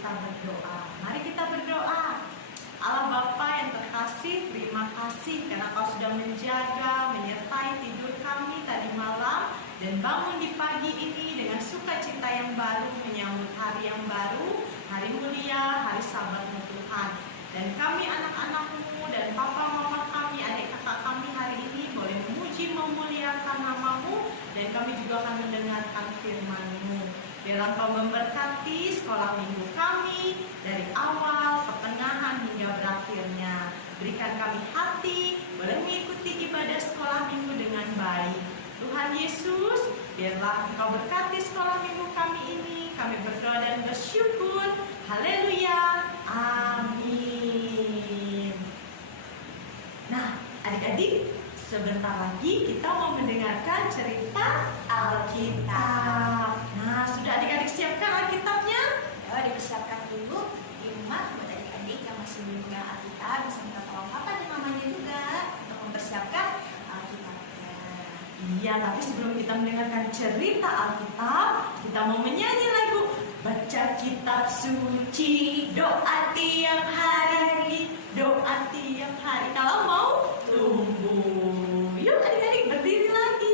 kita berdoa. Mari kita berdoa. Allah Bapa yang terkasih, terima kasih karena Kau sudah menjaga, menyertai tidur kami tadi malam dan bangun di pagi ini dengan sukacita yang baru, menyambut hari yang baru, hari mulia, hari Sabat-Mu Tuhan. Dan kami anak-anak-Mu dan papa mama kami, adik kakak kami hari ini boleh memuji memuliakan nama-Mu, dan kami juga akan mendengarkan firman-Mu. Biarlah Kau memberkati sekolah minggu kami dari awal, pertengahan hingga berakhirnya. Berikan kami hati boleh mengikuti ibadah sekolah minggu dengan baik. Tuhan Yesus, biarlah Engkau berkati sekolah minggu kami ini. Kami berdoa dan bersyukur. Haleluya. Amin. Nah, adik-adik, sebentar lagi kita mau mendengarkan cerita Alkitab. Nah, sudah adik-adik siapkan Alkitabnya? Ya, disiapkan dulu. di rumah buat adik-adik yang masih belum punya Alkitab bisa minta tolong papa dan mamanya juga untuk mempersiapkan Alkitabnya. Iya, tapi sebelum kita mendengarkan cerita Alkitab, kita mau menyanyi lagu Baca Kitab Suci, doa tiap hari, doa tiap hari. Kalau mau tumbuh, yuk adik-adik berdiri lagi.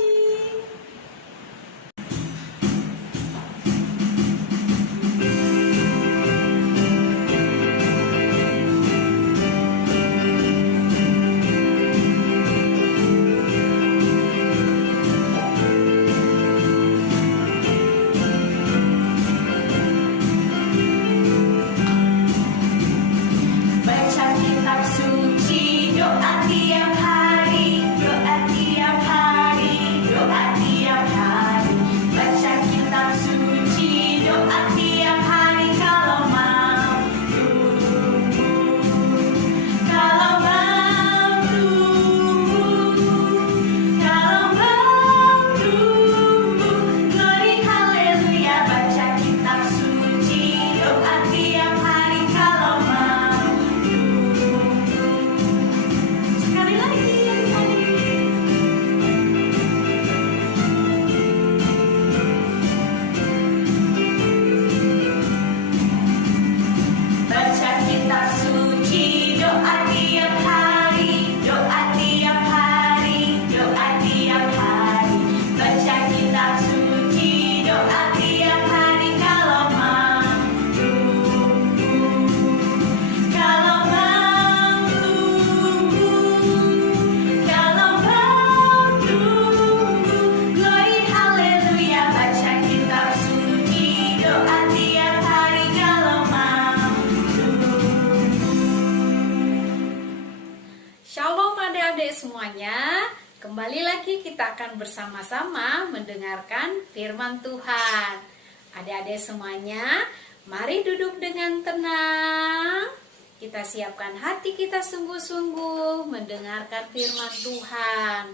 Baca kitab suci, doa tiap hari, doa tiap hari, doa tiap hari. Baca kitab suci, doa tiap hari kalau mau tumbuh, kalau mau tumbuh, kalau mau tumbuh. Glory haleluya, baca kitab suci, doa tiap hari kalau mau. Sekali lagi adik-adik. Baca kitab suci, doa tiap hari, doa tiap hari, doa tiap hari. Baca kitab suci, doa tiap hari kalau mau tumbuh, kalau mau tumbuh, kalau mau tumbuh. Glory haleluya, baca kitab suci, doa tiap hari kalau mau tumbuh. Shalom adik-adik semuanya. Kembali lagi kita akan bersama-sama mendengarkan firman Tuhan. Adik-adik semuanya, mari duduk dengan tenang. Kita siapkan hati kita sungguh-sungguh mendengarkan firman Tuhan.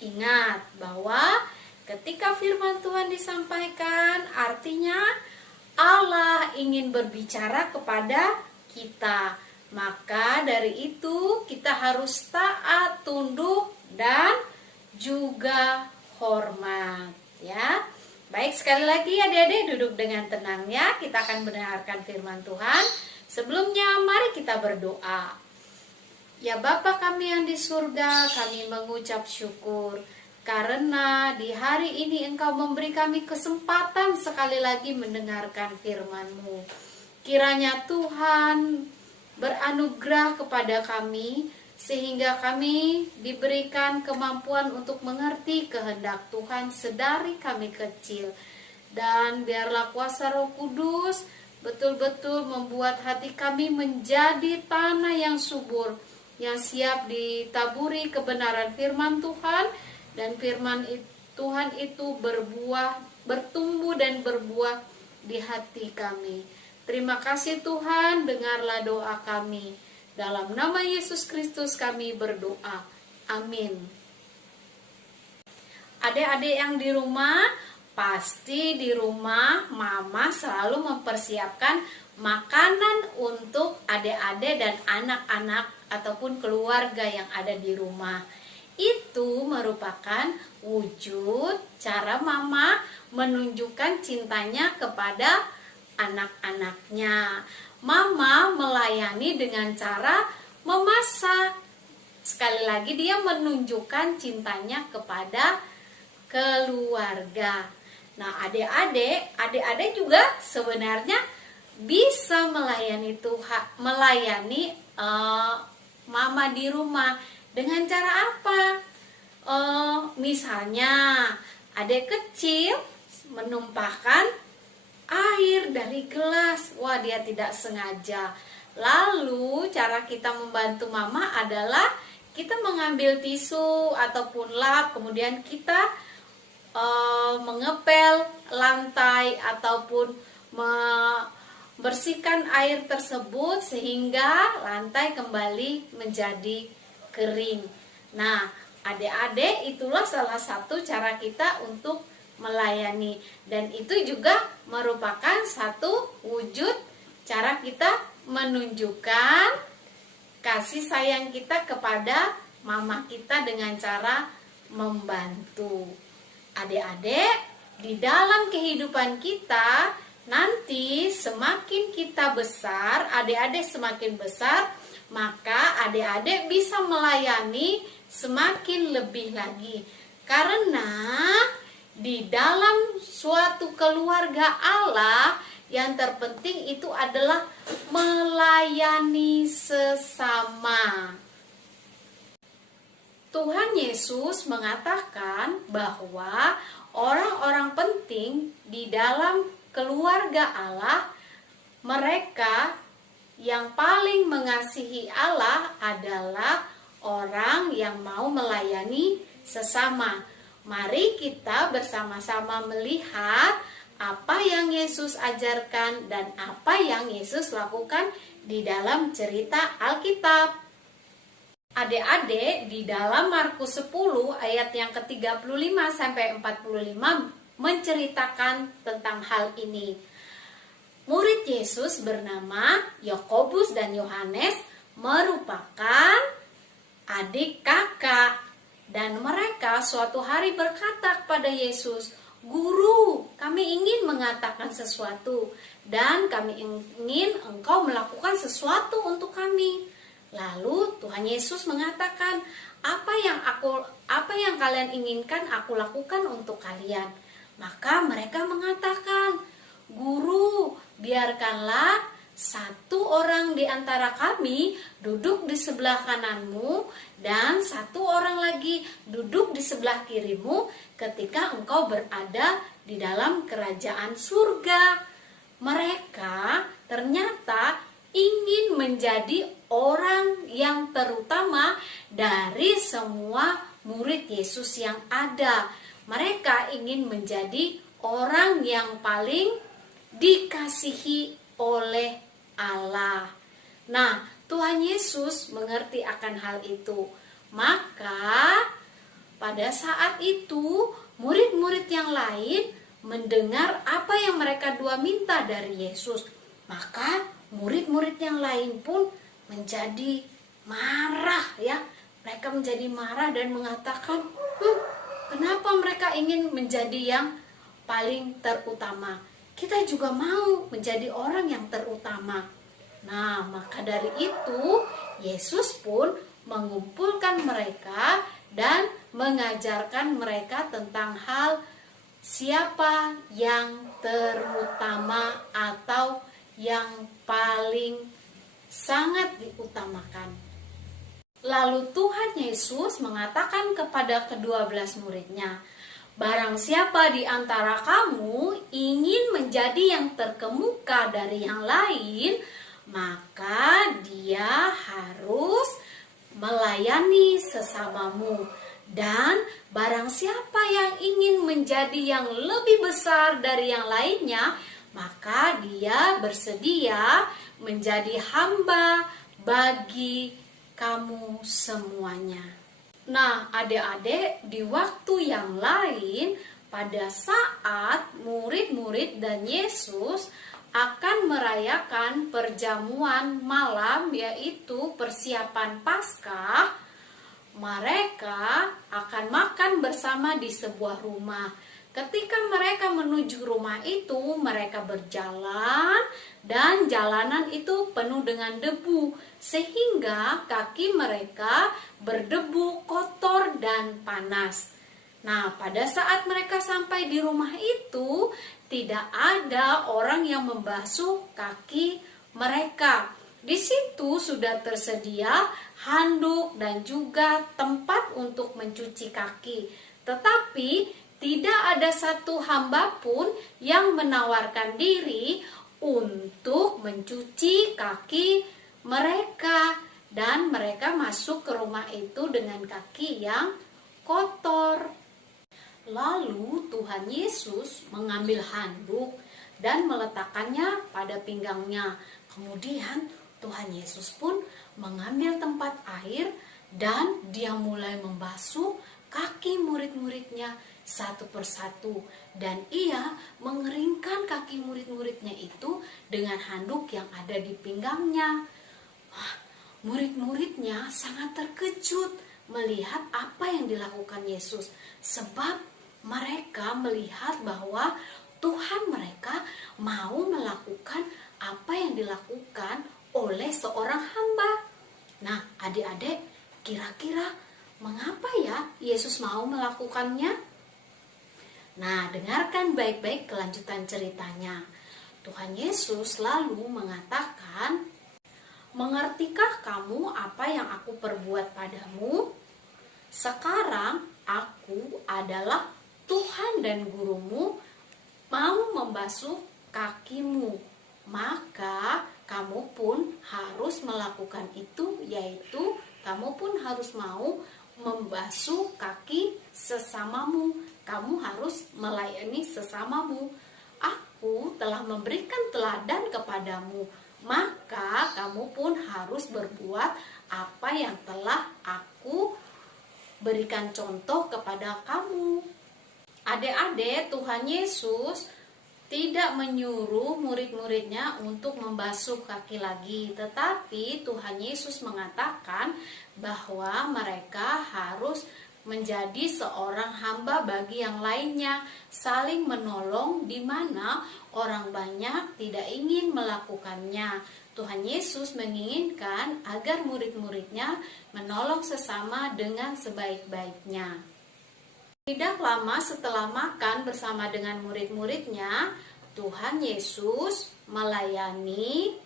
Ingat bahwa ketika firman Tuhan disampaikan, artinya Allah ingin berbicara kepada kita. Maka dari itu kita harus taat, tunduk, dan juga hormat, ya. Baik, sekali lagi adik-adik duduk dengan tenang ya. Kita akan mendengarkan firman Tuhan. Sebelumnya mari kita berdoa. Ya Bapa kami yang di surga, kami mengucap syukur karena di hari ini Engkau memberi kami kesempatan sekali lagi mendengarkan firman-Mu. Kiranya Tuhan beranugerah kepada kami sehingga kami diberikan kemampuan untuk mengerti kehendak Tuhan sedari kami kecil. Dan biarlah kuasa Roh Kudus betul-betul membuat hati kami menjadi tanah yang subur, yang siap ditaburi kebenaran firman Tuhan, dan firman Tuhan itu bertumbuh dan berbuah di hati kami. Terima kasih Tuhan, dengarlah doa kami. Dalam nama Yesus Kristus kami berdoa. Amin. Adik-adik yang di rumah, pasti di rumah mama selalu mempersiapkan makanan untuk adik-adik dan anak-anak ataupun keluarga yang ada di rumah. Itu merupakan wujud cara mama menunjukkan cintanya kepada anak-anaknya. Mama melayani dengan cara memasak. Sekali lagi dia menunjukkan cintanya kepada keluarga. Nah, adik-adik juga sebenarnya bisa melayani Tuhan, melayani mama di rumah dengan cara apa? Misalnya adik kecil menumpahkan air dari gelas. Wah, dia tidak sengaja. Lalu cara kita membantu mama adalah kita mengambil tisu ataupun lap, kemudian kita mengepel lantai ataupun membersihkan air tersebut sehingga lantai kembali menjadi kering. Nah, adik-adik, itulah salah satu cara kita untuk melayani, dan itu juga merupakan satu wujud cara kita menunjukkan kasih sayang kita kepada mama kita dengan cara membantu. Adik-adik, di dalam kehidupan kita nanti semakin kita besar, adik-adik semakin besar, maka adik-adik bisa melayani semakin lebih lagi. Karena di dalam suatu keluarga Allah yang terpenting itu adalah melayani sesama. Tuhan Yesus mengatakan bahwa orang-orang penting di dalam keluarga Allah, mereka yang paling mengasihi Allah adalah orang yang mau melayani sesama. Mari kita bersama-sama melihat apa yang Yesus ajarkan dan apa yang Yesus lakukan di dalam cerita Alkitab. Adik-adik, di dalam Markus 10 ayat yang ke-35 sampai 45 menceritakan tentang hal ini. Murid Yesus bernama Yakobus dan Yohanes merupakan adik kakak, dan mereka suatu hari berkata kepada Yesus, "Guru, kami ingin mengatakan sesuatu dan kami ingin Engkau melakukan sesuatu untuk kami." Lalu Tuhan Yesus mengatakan, apa yang kalian inginkan aku lakukan untuk kalian?" Maka mereka mengatakan, "Guru, biarkanlah satu orang di antara kami duduk di sebelah kananmu dan satu orang lagi duduk di sebelah kirimu ketika Engkau berada di dalam kerajaan surga." Mereka ternyata ingin menjadi orang yang terutama dari semua murid Yesus yang ada. Mereka ingin menjadi orang yang paling dikasihi oleh Allah. Nah, Tuhan Yesus mengerti akan hal itu. Maka pada saat itu murid-murid yang lain mendengar apa yang mereka dua minta dari Yesus. Maka murid-murid yang lain pun menjadi marah ya. Mereka menjadi marah dan mengatakan, kenapa mereka ingin menjadi yang paling terutama? Kita juga mau menjadi orang yang terutama. Nah, maka dari itu Yesus pun mengumpulkan mereka dan mengajarkan mereka tentang hal siapa yang terutama atau yang paling sangat diutamakan. Lalu Tuhan Yesus mengatakan kepada ke-12 muridnya, "Barang siapa di antara kamu ingin menjadi yang terkemuka dari yang lain, maka dia harus melayani sesamamu. Dan barang siapa yang ingin menjadi yang lebih besar dari yang lainnya, maka dia bersedia menjadi hamba bagi kamu semuanya." Nah, adik-adik, di waktu yang lain, pada saat murid-murid dan Yesus akan merayakan perjamuan malam, yaitu persiapan Paskah, mereka akan makan bersama di sebuah rumah. Ketika mereka menuju rumah itu, mereka berjalan dan jalanan itu penuh dengan debu, sehingga kaki mereka berdebu, kotor, dan panas. Nah, pada saat mereka sampai di rumah itu, tidak ada orang yang membasuh kaki mereka. Di situ sudah tersedia handuk dan juga tempat untuk mencuci kaki. Tetapi tidak ada satu hamba pun yang menawarkan diri untuk mencuci kaki mereka, dan mereka masuk ke rumah itu dengan kaki yang kotor. Lalu Tuhan Yesus mengambil handuk dan meletakkannya pada pinggangnya. Kemudian Tuhan Yesus pun mengambil tempat air dan dia mulai membasuh kaki murid-muridnya satu persatu, dan ia mengeringkan kaki murid-muridnya itu dengan handuk yang ada di pinggangnya. Murid-muridnya sangat terkejut melihat apa yang dilakukan Yesus, sebab mereka melihat bahwa Tuhan mereka mau melakukan apa yang dilakukan oleh seorang hamba. Nah, adik-adik, kira-kira mengapa ya Yesus mau melakukannya? Nah, dengarkan baik-baik kelanjutan ceritanya. Tuhan Yesus lalu mengatakan, "Mengertikah kamu apa yang aku perbuat padamu? Sekarang aku adalah Tuhan dan gurumu, mau membasuh kakimu. Maka kamu pun harus melakukan itu, yaitu kamu pun harus mau membasuh kaki sesamamu. Kamu harus melayani sesamamu. Aku telah memberikan teladan kepadamu, maka kamu pun harus berbuat apa yang telah aku berikan contoh kepada kamu." Adik-adik, Tuhan Yesus tidak menyuruh murid-muridnya untuk membasuh kaki lagi, tetapi Tuhan Yesus mengatakan bahwa mereka harus menjadi seorang hamba bagi yang lainnya, saling menolong di mana orang banyak tidak ingin melakukannya. Tuhan Yesus menginginkan agar murid-muridnya menolong sesama dengan sebaik-baiknya. Tidak lama setelah makan bersama dengan murid-muridnya, Tuhan Yesus melayani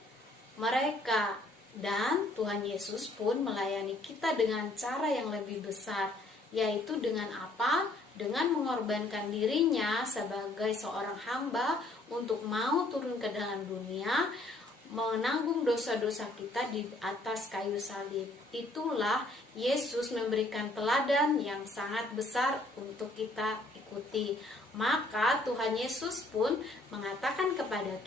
mereka, dan Tuhan Yesus pun melayani kita dengan cara yang lebih besar, yaitu dengan apa? Dengan mengorbankan dirinya sebagai seorang hamba untuk mau turun ke dalam dunia, menanggung dosa-dosa kita di atas kayu salib. Itulah Yesus memberikan teladan yang sangat besar untuk kita ikuti. Maka Tuhan Yesus pun mengatakan kepada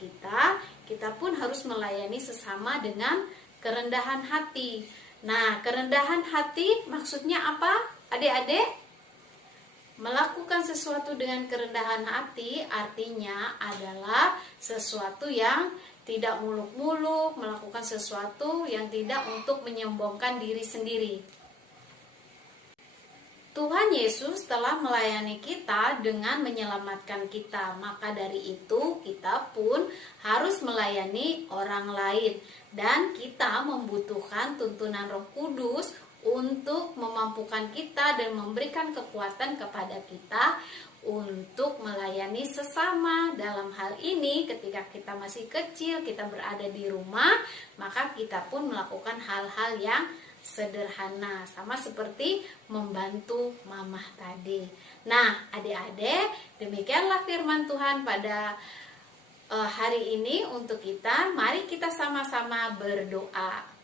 kita pun harus melayani sesama dengan kerendahan hati. Nah, kerendahan hati maksudnya apa, adik-adik? Melakukan sesuatu dengan kerendahan hati artinya adalah sesuatu yang tidak muluk-muluk, melakukan sesuatu yang tidak untuk menyombongkan diri sendiri. Tuhan Yesus telah melayani kita dengan menyelamatkan kita, maka dari itu kita pun harus melayani orang lain, dan kita membutuhkan tuntunan Roh Kudus untuk memampukan kita dan memberikan kekuatan kepada kita untuk melayani sesama. Dalam hal ini, ketika kita masih kecil, kita berada di rumah, maka kita pun melakukan hal-hal yang sederhana, sama seperti membantu mamah tadi. Nah, adik-adik, demikianlah firman Tuhan pada hari ini untuk kita. Mari kita sama-sama berdoa.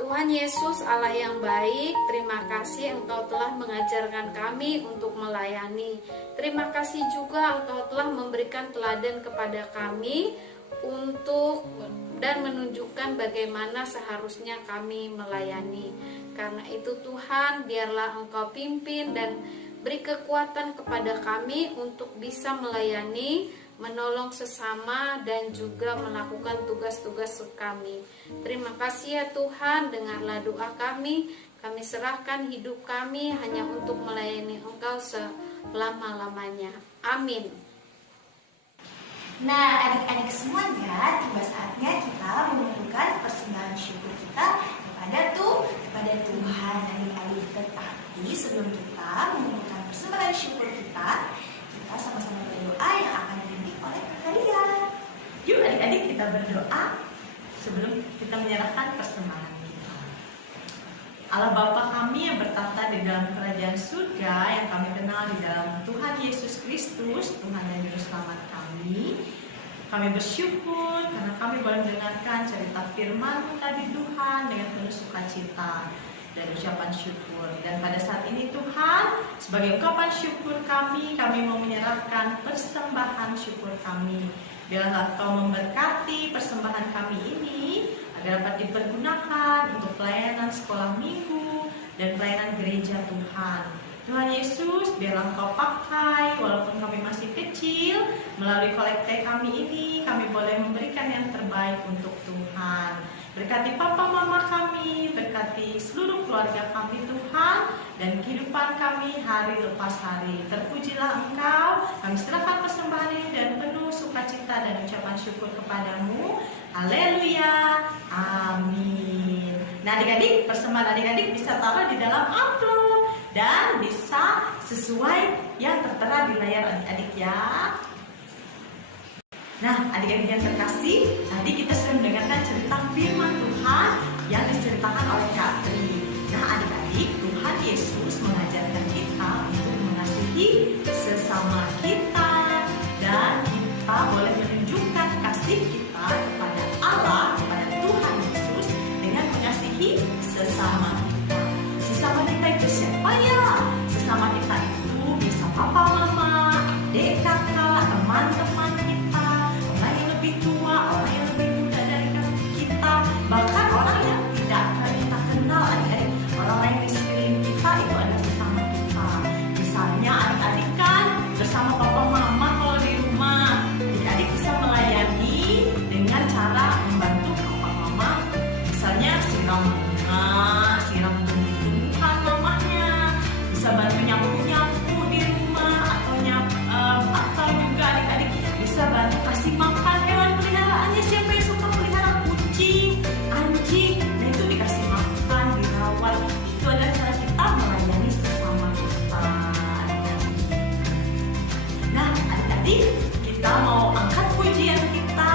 Tuhan Yesus, Allah yang baik, terima kasih Engkau telah mengajarkan kami untuk melayani. Terima kasih juga Engkau telah memberikan teladan kepada kami untuk dan menunjukkan bagaimana seharusnya kami melayani. Karena itu Tuhan, biarlah Engkau pimpin dan beri kekuatan kepada kami untuk bisa melayani, menolong sesama, dan juga melakukan tugas-tugas kami. Terima kasih ya Tuhan, dengarlah doa kami. Kami serahkan hidup kami hanya untuk melayani Engkau selama-lamanya. Amin. Nah, adik-adik semuanya, tiba saatnya kita menunjukkan persembahan syukur kita kepada Tuhan, adik-adik. Tetapi sebelum kita menunjukkan persembahan syukur kita sama-sama berdoa yang akan dipimpin oleh kalian. Yuk adik-adik, kita berdoa sebelum kita menyerahkan persembahan kita. Allah Bapa kami yang bertata di dalam kerajaan surga, yang kami kenal di dalam Tuhan Yesus Kristus, Tuhan dan Juru Selamat kami. Kami bersyukur karena kami boleh mendengarkan cerita firman tadi Tuhan dengan penuh sukacita dan ucapan syukur. Dan pada saat ini Tuhan, sebagai ungkapan syukur kami mau menyerahkan persembahan syukur kami. Biarlah Engkau memberkati persembahan kami ini agar dapat dipergunakan untuk pelayanan sekolah minggu dan pelayanan gereja Tuhan. Tuhan Yesus, biarlah Engkau pakai, walaupun kami masih kecil, melalui kolekte kami ini, kami boleh memberikan yang terbaik untuk Tuhan. Berkati papa mama kami, berkati seluruh keluarga kami Tuhan, dan kehidupan kami hari lepas hari. Terpujilah Engkau, kami serahkan persembahan ini dan penuh sukacita dan ucapan syukur kepadamu. Haleluya, amin. Nah adik-adik, persembahan adik-adik bisa taruh di dalam amplop dan bisa sesuai yang tertera di layar adik-adik ya. Nah, adik-adik yang terkasih, tadi kita sudah mendengarkan cerita firman Tuhan yang diceritakan oleh Kak Tri. Nah, adik-adik, Tuhan Yesus mengajarkan kita untuk mengasihi sesama kita dan kita boleh menunjukkan kasih kita kepada Allah, kepada Tuhan Yesus dengan mengasihi sesama kita. Sesama kita itu siapa ya? Sesama kita itu bisa papa mama, adik kakak, teman-teman kita, orang yang lebih tua, orang yang lebih muda dari kita, bahkan orang yang tidak kita kenal, adik-adik. Orang-orang yang di sekeliling kita itu adalah sesama kita. Misalnya adik-adik kan bersama papa mama kalau di rumah, adik-adik bisa melayani dengan cara membantu papa mama, misalnya siram bunga, siram tumbuhan mamanya, bisa bantu nyapu-nyapu di rumah, atau juga adik-adik bisa bantu kasih makan hewan peliharaannya. Siapa yang suka pelihara kucing, anjing, nah itu dikasih makan, dirawat. Itu adalah cara kita melayani sesama kita. Nah adik-adik, kita mau angkat pujian kita.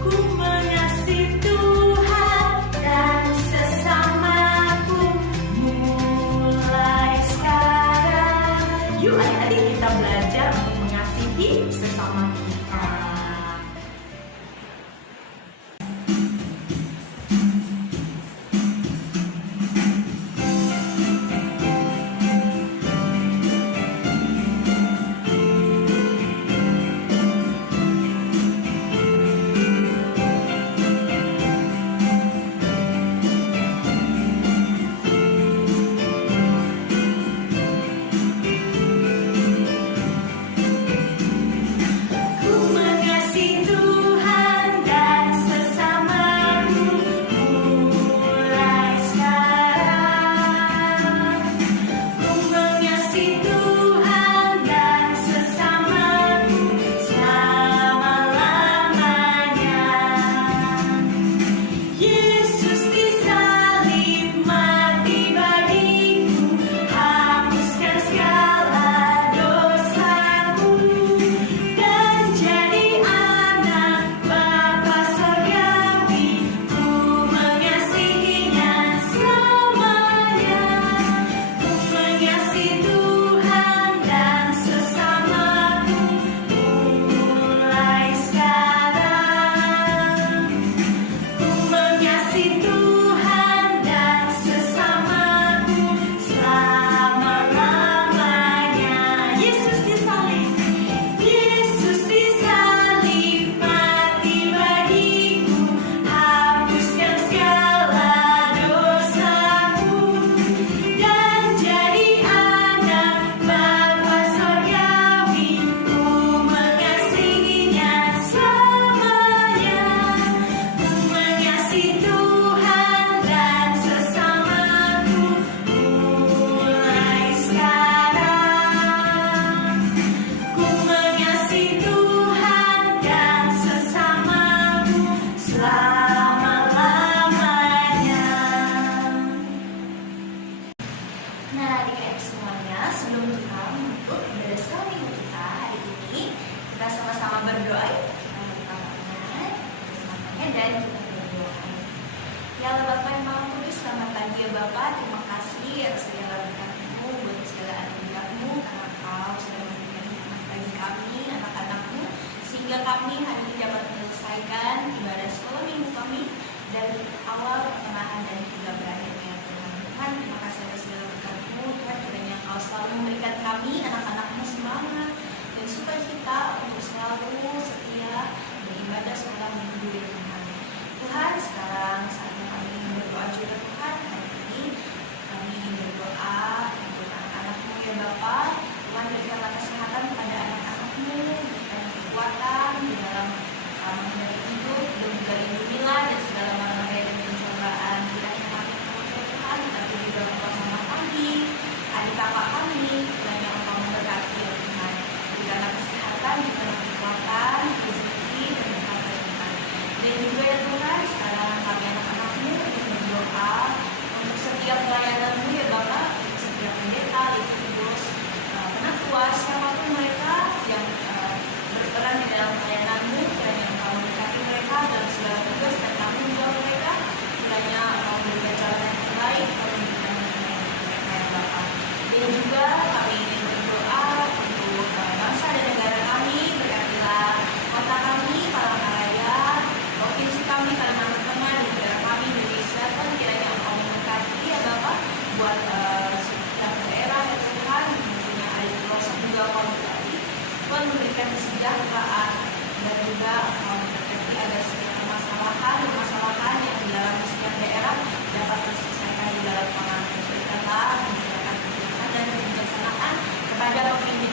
Ku mengasihi Tuhan dan sesamaku mulai sekarang. Yuk adik-adik, kita belajar untuk mengasihi sesama kita. Nah, adik-adik semuanya, sebelum kita menutup bereskan minggu kita hari ini, kita sama-sama berdoa ya. Dan kita berdoa. Ya Allah Bapa yang Maha Kudus, selamat pagi ya Bapak. Terima kasih atas segala berkat-Mu, buat segala anugerah-Mu, karena Kau sudah memberikan hikmat bagi kami, anak-anak-Mu, sehingga kami hari ini dapat menyelesaikan ibadah sekolah minggu kami dari awal, pertengahan, dan hingga berakhirnya. Tuhan, terima kasih atas segala berkat-Mu. Tuhan, kiranya Kau selalu memberikan kami, anak-anak-Mu, semangat dan sukacita untuk selalu setia beribadah sekolah minggu ya Tuhan. buat siapapun mereka yang berperan di dalam pelayananmu, kiranya Engkau memberkati mereka dalam segala tugas dan tanggung jawab mereka, kiranya Engkau memberikan jalan yang terbaik, Engkau memberikan yang terbaik untuk mereka ya Bapa. Dan juga kami ingin berdoa untuk bangsa dan negara kami, berkatilah kota kami, Palangkaraya, provinsi kami, Kalimantan Tengah, dan negara kami, Indonesia. Tuhan kiranya Engkau memberkati ya Bapak, buat setiap daerah ya Tuhan, tentunya ada di pelosok juga Engkau memberkati. Tuhan memberikan kesejahteraan dan juga Engkau memberkati agar setiap permasalahan yang di dalam setiap daerah dapat terselesaikan di dalam tangan. Berikanlah kebijakan dan kebijaksanaan kepada pemimpin